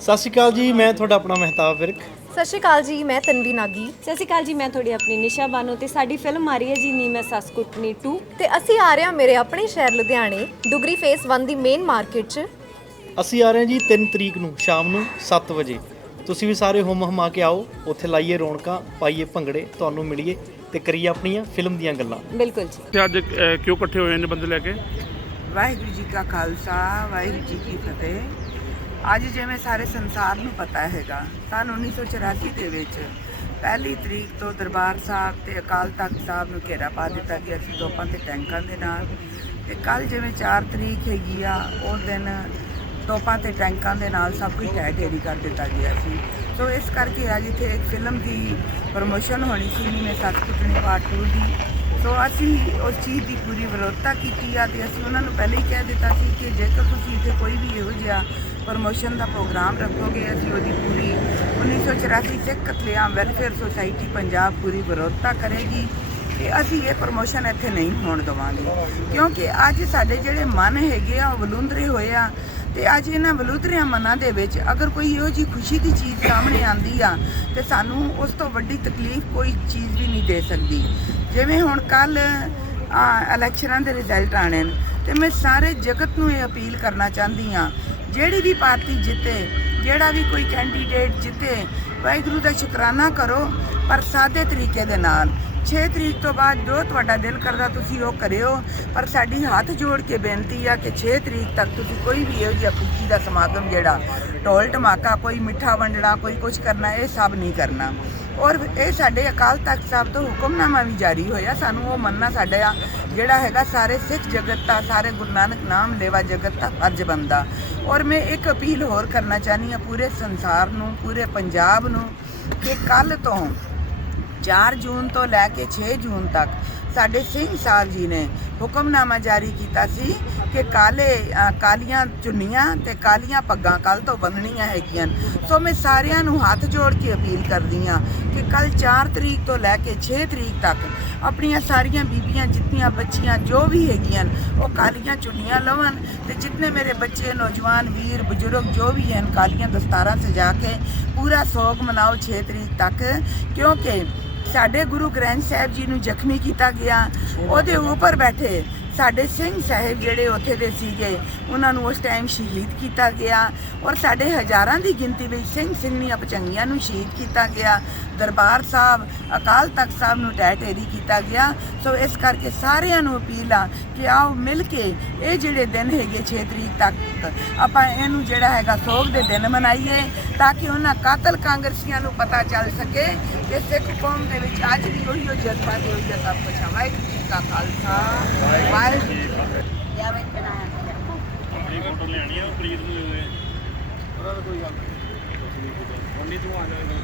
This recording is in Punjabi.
ਸਤਿ ਸ਼੍ਰੀ ਅਕਾਲ ਜੀ ਮੈਂ ਤੁਹਾਡਾ ਆਪਣਾ ਮਹਿਤਾਬ ਵਿਰਕ। ਸਤਿ ਸ਼੍ਰੀ ਅਕਾਲ ਜੀ ਮੈਂ ਤਨਵੀ ਨਾਗੀ। ਸਤਿ ਸ਼੍ਰੀ ਅਕਾਲ ਜੀ ਮੈਂ ਤੁਹਾਡੀ ਆਪਣੀ ਨਿਸ਼ਾ ਬਾਨੋ ਤੇ ਸਾਡੀ ਫਿਲਮ ਆ ਰਹੀ ਹੈ ਜੀ ਨੀ ਮੈਂ ਸੱਸ ਕੁੱਟਣੀ 2 ਤੇ ਅਸੀਂ ਆ ਰਹੇ ਹਾਂ ਮੇਰੇ ਆਪਣੇ ਸ਼ਹਿਰ ਲੁਧਿਆਣੇ ਡੁਗਰੀ ਫੇਸ 1 ਦੀ ਮੇਨ ਮਾਰਕੀਟ 'ਚ। ਅਸੀਂ ਆ ਰਹੇ ਹਾਂ ਜੀ 3 ਤਰੀਕ ਨੂੰ ਸ਼ਾਮ ਨੂੰ 7 ਵਜੇ। ਤੁਸੀਂ ਵੀ ਸਾਰੇ ਹੁਮ ਹਮਾ ਕੇ ਆਓ ਉੱਥੇ ਲਾਈਏ ਰੌਣਕਾਂ ਪਾਈਏ ਭੰਗੜੇ ਤੁਹਾਨੂੰ ਮਿਲੀਏ ਤੇ ਕਰੀਏ ਆਪਣੀਆਂ ਫਿਲਮ ਦੀਆਂ ਗੱਲਾਂ। ਬਿਲਕੁਲ ਜੀ। ਤੇ ਅੱਜ ਅਹ, ਕਿਉਂ ਇਕੱਠੇ ਹੋਏ ਨੇ ਬੰਦੇ ਲੈ ਕੇ? ਵਾਹਿਗੁਰੂ ਜੀ ਕਾ ਖਾਲਸਾ ਵਾਹਿਗੁਰੂ ਜੀ ਕੀ ਫਤਿਹ। ਅੱਜ ਜਿਵੇਂ ਸਾਰੇ ਸੰਸਾਰ ਨੂੰ ਪਤਾ ਹੈਗਾ, ਸਨ 1984 ਦੇ ਵਿੱਚ ਪਹਿਲੀ ਤਰੀਕ ਤੋਂ ਦਰਬਾਰ ਸਾਹਿਬ ਤੇ ਅਕਾਲ ਤਖਤ ਸਾਹਿਬ ਨੂੰ ਘੇਰਾ ਪਾ ਦਿੱਤਾ ਗਿਆ ਸੀ ਤੋਪਾਂ ਤੇ ਟੈਂਕਾਂ ਦੇ ਨਾਲ। ਤੇ ਕੱਲ ਜਿਵੇਂ 4 ਤਰੀਕ ਹੈਗੀ ਆ, ਉਹ ਦਿਨ ਤੋਪਾਂ ਤੇ ਟੈਂਕਾਂ ਦੇ ਨਾਲ ਸਭ ਕੁਝ ਢਹਿ ਢੇਰੀ ਕਰ ਦਿੱਤਾ ਗਿਆ ਸੀ। ਸੋ ਇਸ ਕਰਕੇ ਅੱਜ ਇੱਥੇ ਇੱਕ ਫਿਲਮ ਦੀ ਪ੍ਰਮੋਸ਼ਨ ਹੋਣੀ ਸੀ ਨੀ ਮੈਂ ਸੱਚ ਕੁੱਟਣੀ ਪਾਰਟ 2 ਦੀ। ਸੋ ਅਸੀਂ ਉਸ ਚੀਜ਼ ਦੀ ਪੂਰੀ ਵਿਰੋਧਤਾ ਕੀਤੀ ਆ ਤੇ ਅਸੀਂ ਉਹਨਾਂ ਨੂੰ ਪਹਿਲੇ ਹੀ ਕਹਿ ਦਿੱਤਾ ਸੀ ਕਿ ਜੇਕਰ ਤੁਸੀਂ ਇੱਥੇ ਕੋਈ ਵੀ ਇਹੋ ਜਿਹਾ ਪ੍ਰਮੋਸ਼ਨ ਦਾ ਪ੍ਰੋਗਰਾਮ ਰੱਖੋਗੇ, ਅਸੀਂ ਉਹਦੀ ਪੂਰੀ 1984 ਸਿੱਖ ਕਤਲੇਆਮ ਵੈਲਫੇਅਰ ਸੁਸਾਇਟੀ ਪੰਜਾਬ ਪੂਰੀ ਵਿਰੋਧਤਾ ਕਰੇਗੀ ਤੇ ਅਸੀਂ ਇਹ ਪ੍ਰਮੋਸ਼ਨ ਇੱਥੇ ਨਹੀਂ ਹੋਣ ਦੇਵਾਂਗੇ। ਕਿਉਂਕਿ ਅੱਜ ਸਾਡੇ ਜਿਹੜੇ ਮਨ ਹੈਗੇ ਆ, ਉਹ ਬਲੁੰਦਰੇ ਹੋਏ ਆ ਤੇ ਅੱਜ ਇਹਨਾਂ ਬਲੂਦਰਿਆਂ ਮਨਾਂ ਦੇ ਵਿੱਚ ਅਗਰ ਕੋਈ ਇਹੋ ਜੀ ਖੁਸ਼ੀ ਦੀ ਚੀਜ਼ ਸਾਹਮਣੇ ਆਂਦੀ ਆ, ਤੇ ਸਾਨੂੰ ਉਸ ਤੋਂ ਵੱਡੀ ਤਕਲੀਫ ਕੋਈ ਚੀਜ਼ ਵੀ ਨਹੀਂ ਦੇ ਸਕਦੀ। ਜਿਵੇਂ ਹੁਣ ਕੱਲ ਇਲੈਕਸ਼ਨਾਂ ਦੇ ਰਿਜ਼ਲਟ ਆਣੇ ਨੇ, ਤੇ ਮੈਂ ਸਾਰੇ ਜਗਤ ਨੂੰ ਇਹ ਅਪੀਲ ਕਰਨਾ ਚਾਹੁੰਦੀ ਆ, ਜਿਹੜੀ ਵੀ ਪਾਰਟੀ ਜਿੱਤੇ, ਜਿਹੜਾ ਵੀ ਕੋਈ ਕੈਂਡੀਡੇਟ ਜਿੱਤੇ ਵਾਹਿਗੁਰੂ ਦਾ ਸ਼ੁਕਰਾਨਾ ਕਰੋ, ਪਰ ਸਾਦੇ ਤਰੀਕੇ ਦੇ ਨਾਲ। 6 ਤਰੀਕ ਤੋਂ ਬਾਅਦ ਜੋ ਤੁਹਾਡਾ ਦਿਲ ਕਰਦਾ ਤੁਸੀਂ ਉਹ ਕਰਿਓ, ਪਰ ਸਾਡੀ ਹੱਥ ਜੋੜ ਕੇ ਬੇਨਤੀ ਆ ਕਿ 6 ਤਰੀਕ ਤੱਕ ਤੁਸੀਂ ਕੋਈ ਵੀ ਇਹੋ ਜਿਹਾ ਖੁਸ਼ੀ ਦਾ ਸਮਾਗਮ ਜਿਹੜਾ ਢੋਲ ਢਮਾਕਾ ਕੋਈ ਮਿੱਠਾ ਵੰਡਣਾ, ਕੋਈ ਕੁਝ ਕਰਨਾ, ਇਹ ਸਭ ਨਹੀਂ ਕਰਨਾ। ਔਰ ਇਹ ਸਾਡੇ ਅਕਾਲ ਤਖਤ ਸਾਹਿਬ ਤੋਂ ਹੁਕਮਨਾਮਾ ਵੀ ਜਾਰੀ ਹੋਇਆ। ਸਾਨੂੰ ਉਹ ਮੰਨਣਾ ਸਾਡਾ ਜਿਹੜਾ ਹੈਗਾ ਸਾਰੇ ਸਿੱਖ ਜਗਤ ਦਾ, ਸਾਰੇ ਗੁਰੂ ਨਾਨਕ ਨਾਮ ਲੈਵਾ ਜਗਤ ਦਾ ਫਰਜ਼ ਬੰਦਾ ਔਰ ਮੈਂ ਇੱਕ ਅਪੀਲ ਹੋਰ ਕਰਨਾ ਚਾਹਨੀ ਆ ਪੂਰੇ ਸੰਸਾਰ ਨੂੰ, ਪੂਰੇ ਪੰਜਾਬ ਨੂੰ ਕਿ ਕੱਲ ਤੋਂ 4 ਜੂਨ ਤੋਂ ਲੈ ਕੇ 6 ਜੂਨ ਤੱਕ। ਸਾਡੇ ਸਿੰਘ ਸਾਹਿਬ ਜੀ ਨੇ ਹੁਕਮਨਾਮਾ ਜਾਰੀ ਕੀਤਾ ਸੀ ਕਿ ਕਾਲੇ ਕਾਲੀਆਂ ਚੁੰਨੀਆਂ ਤੇ ਕਾਲੀਆਂ ਪੱਗਾਂ ਕੱਲ ਤੋਂ ਬੰਨਣੀਆਂ ਹੈਗੀਆਂ ਸੋ ਮੈਂ ਸਾਰਿਆਂ ਨੂੰ ਹੱਥ ਜੋੜ ਕੇ ਅਪੀਲ ਕਰਦੀ ਆ ਕਿ ਕੱਲ 4 ਤਰੀਕ ਤੋਂ ਲੈ ਕੇ 6 ਤਰੀਕ ਤੱਕ ਆਪਣੀਆਂ ਸਾਰੀਆਂ ਬੀਬੀਆਂ, ਜਿੱਤੀਆਂ, ਬੱਚੀਆਂ ਜੋ ਵੀ ਹੈਗੀਆਂ ਉਹ ਕਾਲੀਆਂ ਚੁੰਨੀਆਂ ਲਵਣ ਤੇ ਜਿੰਨੇ ਮੇਰੇ ਬੱਚੇ, ਨੌਜਵਾਨ, ਵੀਰ, ਬਜ਼ੁਰਗ ਜੋ ਵੀ ਹਨ, ਕਾਲੀਆਂ ਦਸਤਾਰਾਂ ਸਜਾ ਕੇ ਪੂਰਾ ਸੋਗ ਮਨਾਓ 6 ਤਰੀਕ ਤੱਕ। ਕਿਉਂਕਿ ਸਾਡੇ ਗੁਰੂ ਗ੍ਰੰਥ ਸਾਹਿਬ ਜੀ ਨੂੰ ਜ਼ਖਮੀ ਕੀਤਾ ਗਿਆ। ਉਹਦੇ ਉੱਪਰ ਬੈਠੇ ਸਾਡੇ ਸਿੰਘ ਸਾਹਿਬ ਜਿਹੜੇ ਉੱਥੇ ਦੇ ਸੀਗੇ, ਉਹਨਾਂ ਨੂੰ ਉਸ ਟਾਈਮ ਸ਼ਹੀਦ ਕੀਤਾ ਗਿਆ ਔਰ ਸਾਡੇ ਹਜ਼ਾਰਾਂ ਦੀ ਗਿਣਤੀ ਵਿੱਚ ਸਿੰਘ ਸਿੰਘਣੀਆਂ ਪਚੰਗੀਆਂ ਨੂੰ ਸ਼ਹੀਦ ਕੀਤਾ ਗਿਆ। ਦਰਬਾਰ ਸਾਹਿਬ, ਅਕਾਲ ਤਖਤ ਸਾਹਿਬ ਨੂੰ ਢਹਿ ਢੇਰੀ ਕੀਤਾ ਗਿਆ। ਸੋ ਇਸ ਕਰਕੇ ਸਾਰਿਆਂ ਨੂੰ ਅਪੀਲ ਆ ਕਿ ਆਓ ਮਿਲ ਕੇ ਇਹ ਜਿਹੜੇ ਦਿਨ ਹੈਗੇ 6 ਤਰੀਕ ਤੱਕ, ਆਪਾਂ ਇਹਨੂੰ ਜਿਹੜਾ ਹੈਗਾ ਸੋਗ ਦੇ ਦਿਨ ਮਨਾਈਏ। ਤਾਂ ਕਿ ਉਹਨਾਂ ਕਾਤਲ ਕਾਂਗਰਸੀਆਂ ਨੂੰ ਪਤਾ ਚੱਲ ਸਕੇ ਕਿ ਸਿੱਖ ਕੌਮ ਦੇ ਵਿੱਚ ਅੱਜ ਵੀ ਉਹੀ ਉਹ ਜਜ਼ਬਾ ਤੇ ਉਹੀ ਸਭ ਕੁਛ ਆ। ਵਾਹਿਗੁਰੂ ਜੀ ਕਾ ਖਾਲਸਾ ਵਾਹਿਗੁਰੂ ਜੀ ਕੀ ਫਤਿਹ। ਆਪਣੀ ਫੋਟੋ ਲੈਣੀ ਆ ਪ੍ਰੀਤ ਨੂੰ ਉਹਨਾਂ ਦਾ ਕੋਈ ਗੱਲ ਨਹੀਂ ਤੂੰ ਆ ਜਾਏਗਾ।